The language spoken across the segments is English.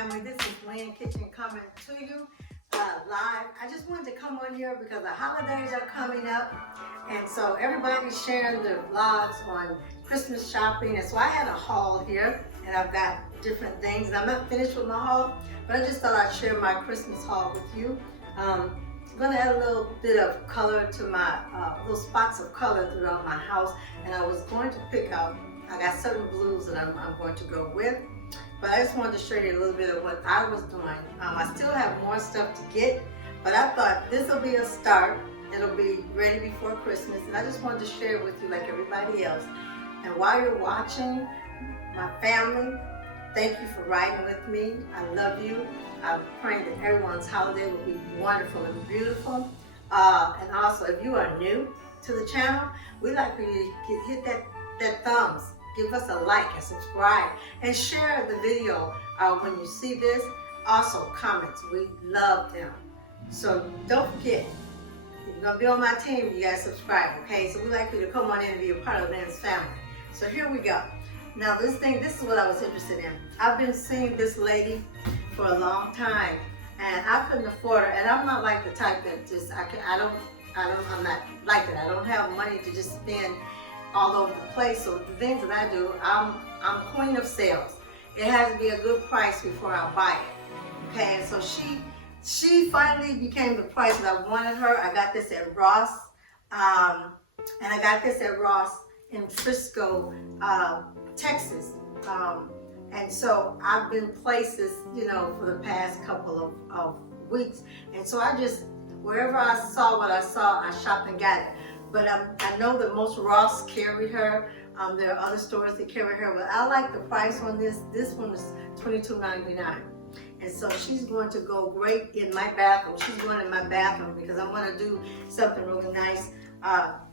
family. This is Lynn Kitchen coming to you live. I just wanted to come on here because the holidays are coming up, and so everybody's sharing their vlogs on Christmas shopping. And so I had a haul here, and I've got different things. And I'm not finished with my haul, but I just thought I'd share my Christmas haul with you. I'm going to add a little bit of color to my little spots of color throughout my house, and I was going to pick out. I got certain blues that I'm going to go with. But I just wanted to show you a little bit of what I was doing. I still have more stuff to get, but I thought this will be a start. It'll be ready before Christmas, and I just wanted to share it with you like everybody else. And while you're watching, my family, thank you for riding with me. I love you. I'm praying that everyone's holiday will be wonderful and beautiful. And also, if you are new to the channel, we'd like for you to hit that thumbs. Give us a like and subscribe and share the video when you see this. Also, comments. We love them. So don't forget, if you're going to be on my team, you got to subscribe, okay? So we'd like you to come on in and be a part of Lynn's family. So here we go. Now this is what I was interested in. I've been seeing this lady for a long time, and I couldn't afford her. And I'm not like the type that just, I'm not like that. I don't have money to just spend all over the place. So the things that I do, I'm queen of sales. It has to be a good price before I buy it. Okay, and so she finally became the price that I wanted her. I got this at Ross, and I got this at Ross in Frisco, Texas. And so I've been places, for the past couple of weeks. And so I just, wherever I saw what I saw, I shopped and got it. But I know that most Ross carried her. There are other stores that carry her, but I like the price on this. This one is $22.99. And so she's going to go great in my bathroom. She's going in my bathroom because I'm going to do something really nice.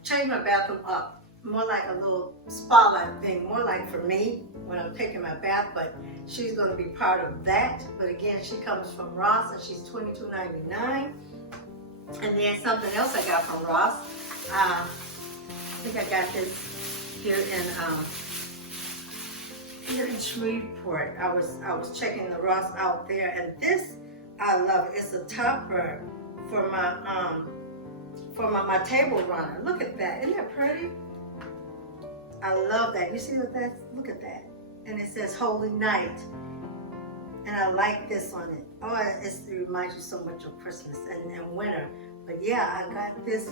Change my bathroom up. More like a little spa-like thing, more like for me when I'm taking my bath, but she's going to be part of that. But again, she comes from Ross and she's $22.99. And then something else I got from Ross. I think I got this here in Shreveport. I was checking the Ross out there, and this I love. It's a topper for my table runner. Look at that! Isn't that pretty? I love that. You see what that's? Look at that. And it says Holy Night, and I like this on it. Oh, it reminds you so much of Christmas and winter. But yeah, I got this.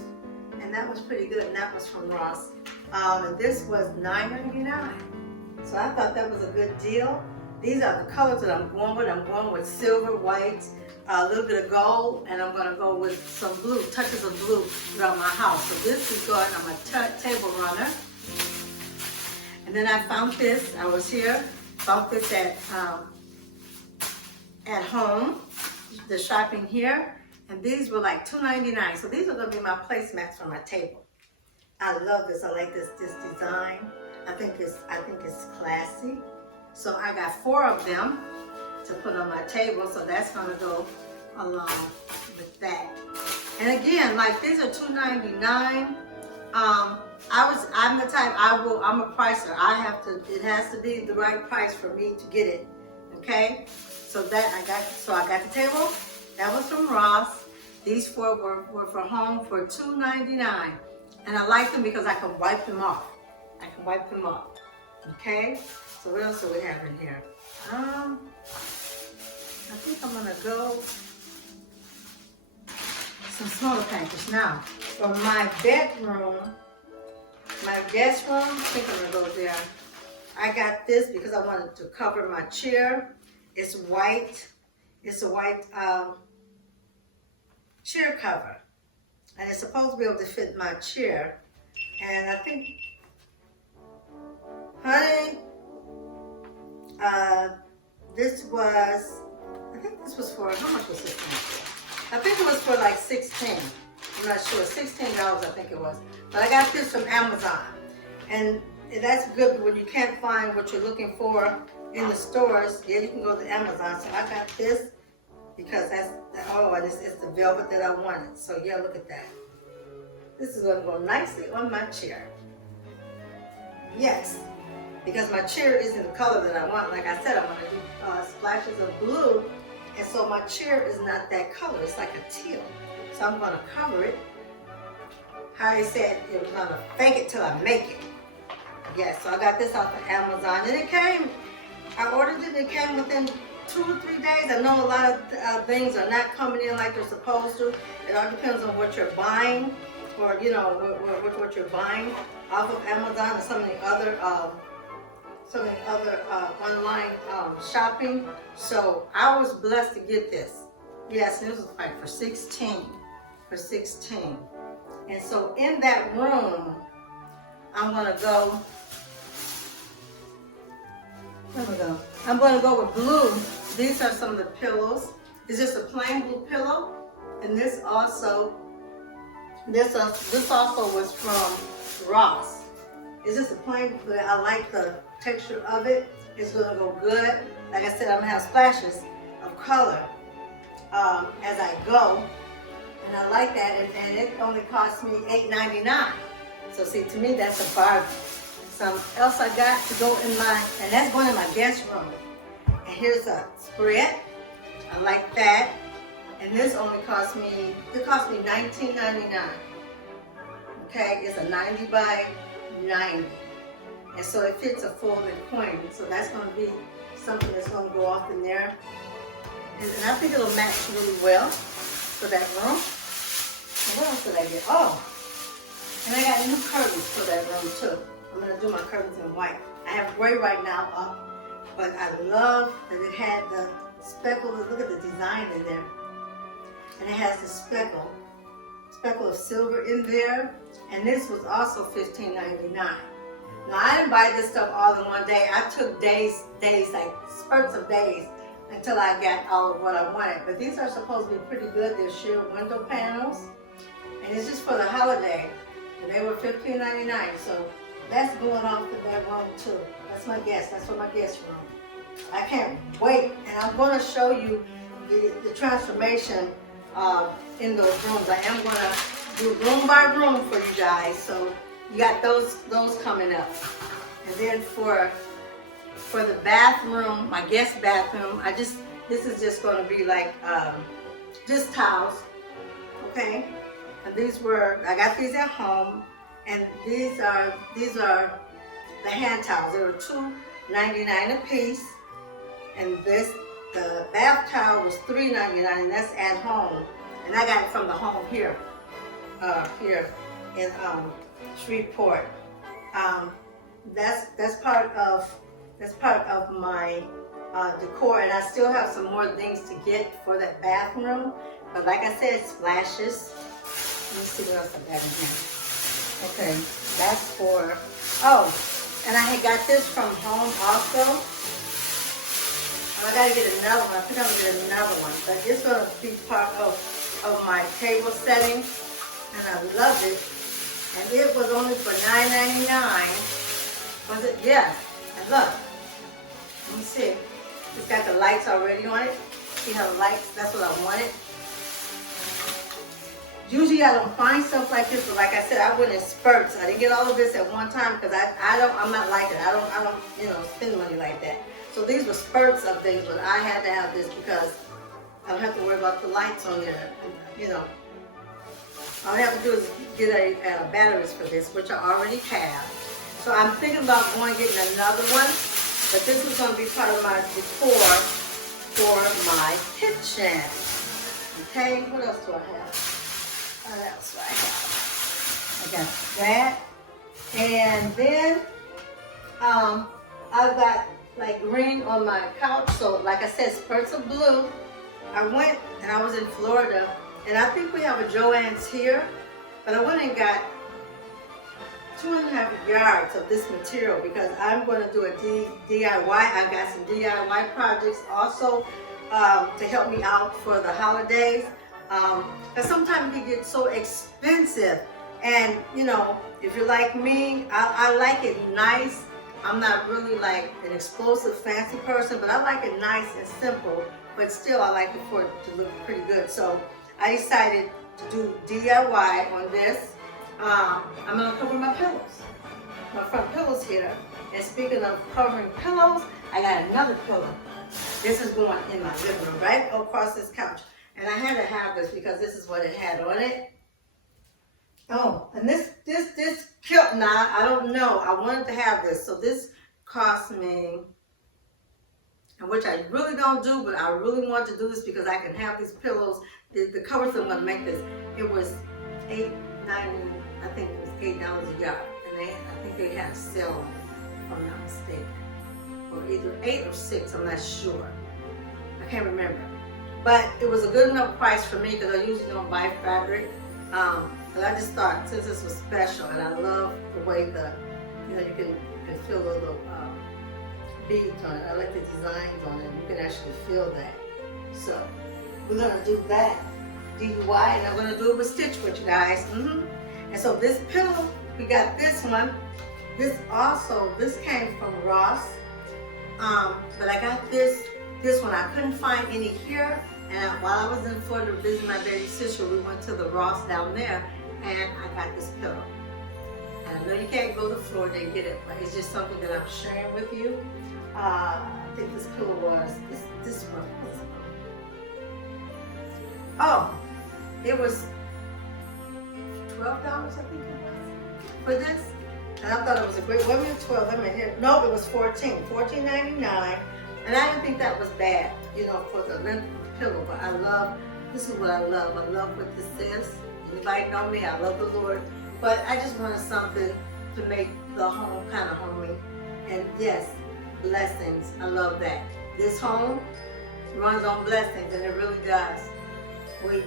And that was pretty good, and that was from Ross. And this was $9.99. So I thought that was a good deal. These are the colors that I'm going with. I'm going with silver, white, a little bit of gold, and I'm going to go with some blue, touches of blue throughout my house. So this is going on my table runner. And then I found this. I was here, found this at home, the shopping here. And these were like $2.99. So these are going to be my placemats for my table. I love this. I like this design. I think it's classy. So I got 4 of them to put on my table. So that's going to go along with that. And again, like these are $2.99. I'm the type, I'm a pricer. It has to be the right price for me to get it. Okay? So I got the table. That was from Ross. These 4 were for home for $2.99. And I like them because I can wipe them off. Okay? So what else do we have in here? I think I'm going to go some smaller package now. For my bedroom, my guest room, I think I'm going to go there. I got this because I wanted to cover my chair. It's white. It's a white chair cover, and it's supposed to be able to fit my chair. And I think, honey, this was for, how much was this for? I think it was for like $16. I'm not sure, $16 I think it was. But I got this from Amazon, and that's good when you can't find what you're looking for in the stores. Yeah, you can go to Amazon. So I got this because and it's the velvet that I wanted. So yeah, look at that. This is going to go nicely on my chair. Yes. because my chair isn't the color that I want. Like I said, I'm going to do splashes of blue, and so my chair is not that color. It's like a teal. So I'm going to cover it. How they said it was going to fake it till I make it. Yes, so I got this off of Amazon, and it came, I ordered it, it came within 2 or 3 days. I know a lot of things are not coming in like they're supposed to. It all depends on what you're buying, or you know, what you're buying off of Amazon and some of the other online shopping. So I was blessed to get this. Yes, and this was like for 16. And so in that room, I'm gonna go with blue. These are some of the pillows. It's just a plain blue pillow, and this also was from Ross. It's just a plain, but I like the texture of it. It's gonna go good. Like I said, I'm gonna have splashes of color as I go, and I like that. And it only cost me $8.99. So see, to me, that's a bargain. Something else I got to go in and that's going in my guest room. And here's a spread. I like that. And this only cost me $19.99. Okay, it's a 90 by 90. And so it fits a folded queen. So that's going to be something that's going to go off in there. And I think it'll match really well for that room. And what else did I get? Oh, and I got new curtains for that room too. I'm going to do my curtains in white. I have gray right now up, but I love that it had the speckle. Look at the design in there. And it has the speckle of silver in there. And this was also $15.99. Now I didn't buy this stuff all in one day. I took days, like spurts of days until I got all of what I wanted. But these are supposed to be pretty good. They're sheer window panels. And it's just for the holiday. And they were $15.99. So that's going off to that room too. That's my guest. That's for my guest room. I can't wait. And I'm going to show you the transformation in those rooms. I am going to do room by room for you guys. So you got those coming up. And then for the bathroom, my guest bathroom, this is just going to be like just towels. Okay? And I got these at home. And these are the hand towels. They were $2.99 a piece. And the bath towel was $3.99, and that's at home. And I got it from the home here in Shreveport. That's part of my decor, and I still have some more things to get for that bathroom. But like I said, splashes. Let me see what else I got in here. Okay, that's for, and I had got this from home also. I gotta get another one. I think I'm gonna get another one. But it's gonna be part of my table setting. And I love it. And it was only for $9.99. Was it? Yeah. And look. Let me see. It's got the lights already on it. See how the lights, that's what I wanted. Usually I don't find stuff like this, but like I said, I went in spurts. I didn't get all of this at one time because I'm not like it. I don't spend money like that. So these were spurts of things, but I had to have this because I don't have to worry about the lights on there. All I have to do is get a batteries for this, which I already have. So I'm thinking about going and getting another one, but this is going to be part of my decor for my kitchen. Okay, what else do I have? What else do I have? I got that. And then I've got like green on my couch. So like I said, spurts of blue. I went and I was in Florida, and I think we have a Joann's here, but I went and got 2.5 yards of this material because I'm going to do a DIY. I got some DIY projects also to help me out for the holidays. Because sometimes it gets so expensive, and if you're like me, I like it nice. I'm not really like an explosive fancy person, but I like it nice and simple, but still I like it for it to look pretty good. So I decided to do DIY on this. I'm going to cover my pillows. my front pillows here. And speaking of covering pillows, I got another pillow. This is going in my living room, right across this couch. And I had to have this because this is what it had on it. Oh, and this killed. Now I don't know. I wanted to have this, so this cost me, and which I really don't do, but I really want to do this because I can have these pillows. The covers I'm gonna make this. It was $8.90. I think it was $8 a yard, and I think they had a sale on it, if I'm not mistaken, or either 8 or 6. I'm not sure. I can't remember, but it was a good enough price for me because I usually don't buy fabric. But I just thought since this was special, and I love the way you can feel the little beads on it. I like the designs on it. You can actually feel that. So we're gonna do that DIY, and I'm gonna do it with stitch with you guys. And so this pillow, we got this one. This came from Ross. But I got this one. I couldn't find any here. And while I was in Florida visiting my baby sister, we went to the Ross down there, and I got this pillow. And I know you can't go to Florida and get it, but it's just something that I'm sharing with you. I think this pillow was this one. Oh, it was $12, I think it was, for this. And I thought it was a great. What was it, 12? I mean, here. No, it was $14.99. And I didn't think that was bad, for the length of the pillow. But this is what I love. I love what this is. Anybody know me? I love the Lord. But I just wanted something to make the home kind of homey. And yes, blessings. I love that. This home runs on blessings, and it really does. We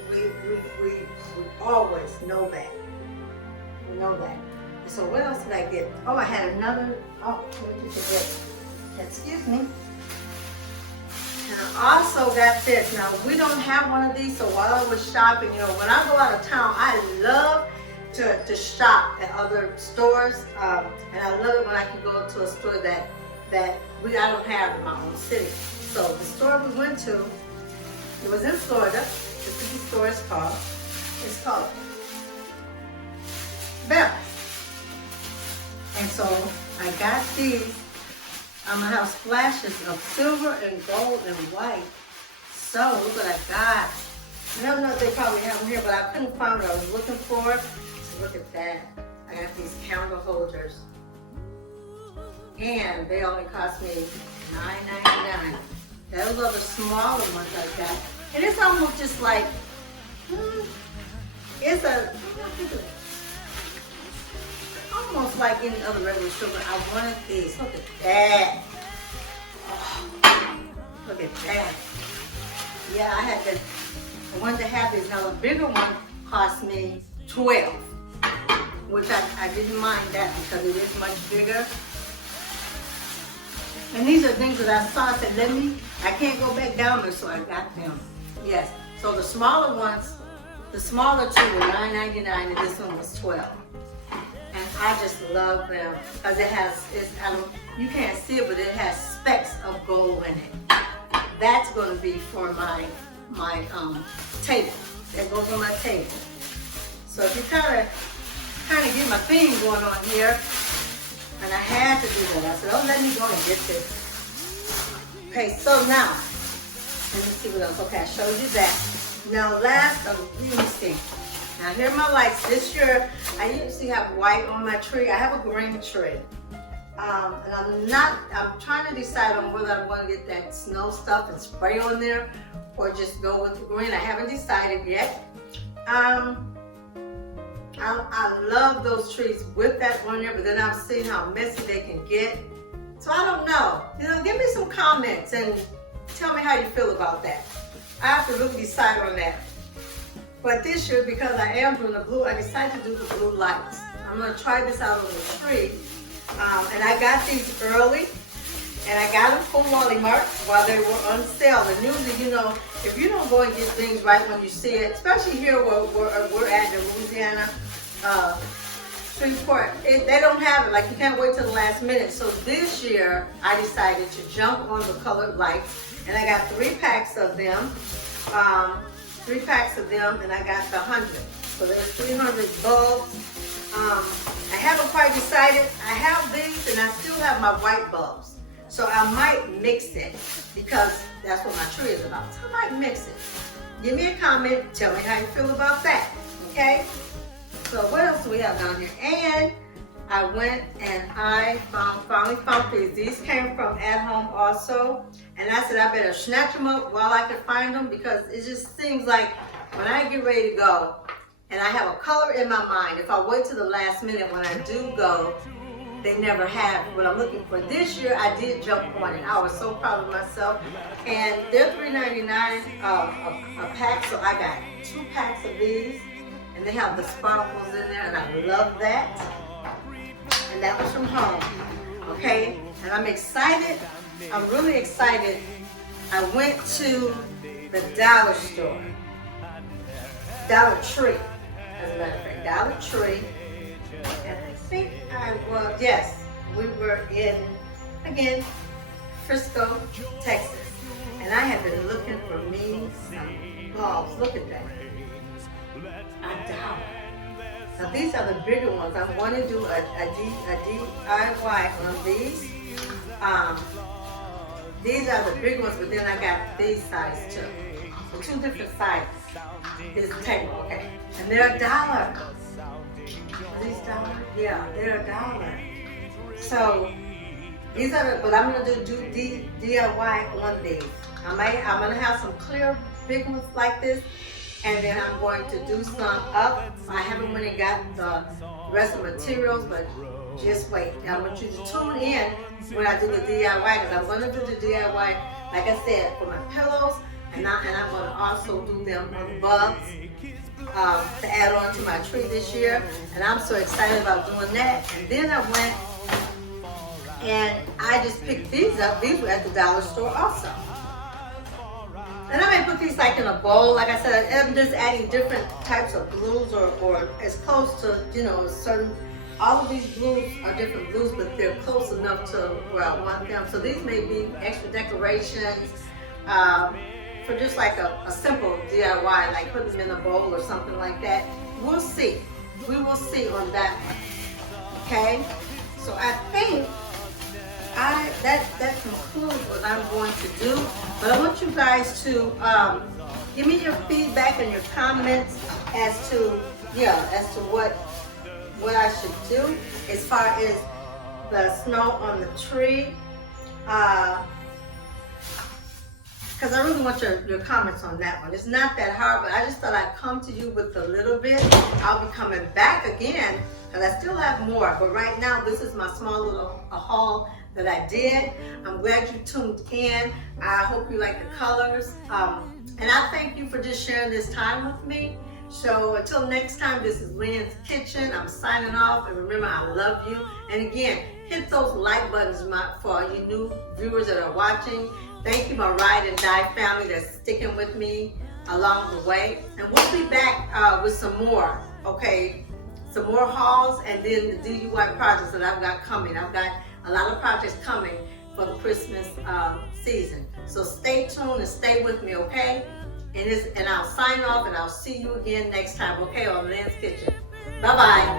always know that. We know that. And so what else did I get? Oh, I had another. Oh, what did you get? Excuse me. And I also got this. Now, we don't have one of these, so while I was shopping, when I go out of town, I love to shop at other stores. And I love it when I can go to a store that I don't have in my own city. So the store we went to, it was in Florida. This is the store it's called. It's called Bell. And so I got these. I'm gonna have splashes of silver and gold and white. So look what I got. I don't know if they probably have them here, but I couldn't find what I was looking for. So look at that. I got these candle holders. And they only cost me $9.99. Those are the smaller ones I got. And it's almost just like, it's almost like any other regular store, but I wanted these. Look at that. Oh, look at that. Yeah, I wanted to have these. Now the bigger one cost me $12, which I didn't mind that because it is much bigger. And these are things that I saw. I said, I can't go back down there, so I got them. Yes. So the smaller ones, the smaller two were $9.99, and this one was $12. And I just love them because you can't see it, but it has specks of gold in it. That's going to be for my table. That goes on my table. So if you kind of get my theme going on here, and I had to do that. I said, oh, let me go and get this. Okay, so now, let me see what else. Okay, I showed you that. Now let me see. Now here are my lights. This year, I usually have white on my tree. I have a green tree. And I'm trying to decide on whether I'm going to get that snow stuff and spray on there or just go with the green. I haven't decided yet. I love those trees with that on there, but then I've seen how messy they can get. So I don't know. Give me some comments and tell me how you feel about that. I have to really decide on that. But this year, because I am doing the blue, I decided to do the blue lights. I'm going to try this out on the tree. And I got these early, and I got them from Wally Mart while they were on sale. And usually, if you don't go and get things right when you see it, especially here where we're at in Louisiana, Shreveport, they don't have it. Like, you can't wait till the last minute. So this year, I decided to jump on the colored lights, and I got 3 packs of them. 3 packs of them, and I got the 100. So there's 300 bulbs. I haven't quite decided. I have these and I still have my white bulbs. So I might mix it because that's what my tree is about. So I might mix it. Give me a comment. Tell me how you feel about that. Okay? So what else do we have down here? And I went and I finally found these. These came from At Home also. And I said I better snatch them up while I can find them because it just seems like when I get ready to go and I have a color in my mind, if I wait till the last minute when I do go, they never have what I'm looking for. This year I did jump on it. I was so proud of myself. And they're $3.99 a pack, so I got 2 packs of these. And they have the sparkles in there, and I love that. And that was from home, okay? And I'm excited. I'm really excited. I went to the Dollar Store, Dollar Tree, as a matter of fact, Dollar Tree. And I think yes, we were in, again, Frisco, Texas. And I have been looking for me some bulbs. Look at that. $1. Now these are the bigger ones. I want to do a DIY on these. These are the big ones, but then I got these sizes too. So 2 different sizes. Here's the table, okay. And they're $1. Are these $1? Yeah, they're $1. So these are, but I'm gonna do DIY on these. I'm gonna have some clear big ones like this, and then I'm going to do some up. I haven't really got the rest of the materials, but just wait. I want you to tune in when I do the DIY, because I'm going to do the DIY, like I said, for my pillows, and I'm going to also do them on bugs to add on to my tree this year, and I'm so excited about doing that. And then I went and I just picked these up. These were at the Dollar Store also. And I may put these like in a bowl. Like I said, I'm just adding different types of blues or as close to, you know, certain, all of these blues are different blues, but they're close enough to where I want them. So these may be extra decorations for just like a simple DIY, like putting them in a bowl or something like that. We'll see. We will see on that one. Okay? So I think that concludes what I'm going to do. But I want you guys to give me your feedback and your comments as to what I should do as far as the snow on the tree. Because I really want your comments on that one. It's not that hard, but I just thought I'd come to you with a little bit. I'll be coming back again because I still have more. But right now, this is my small little haul that I did. I'm glad you tuned in. I hope you like the colors. And I thank you for just sharing this time with me. So until next time, this is Lynn's Kitchen. I'm signing off. And remember, I love you. And again, hit those like buttons for you new viewers that are watching. Thank you, my ride and die family that's sticking with me along the way. And we'll be back with some more, okay? Some more hauls and then the DIY projects that I've got coming. I've got a lot of projects coming for the Christmas season. So stay tuned and stay with me, okay? And I'll sign off and I'll see you again next time, okay, on Lynn's Kitchen. Bye-bye.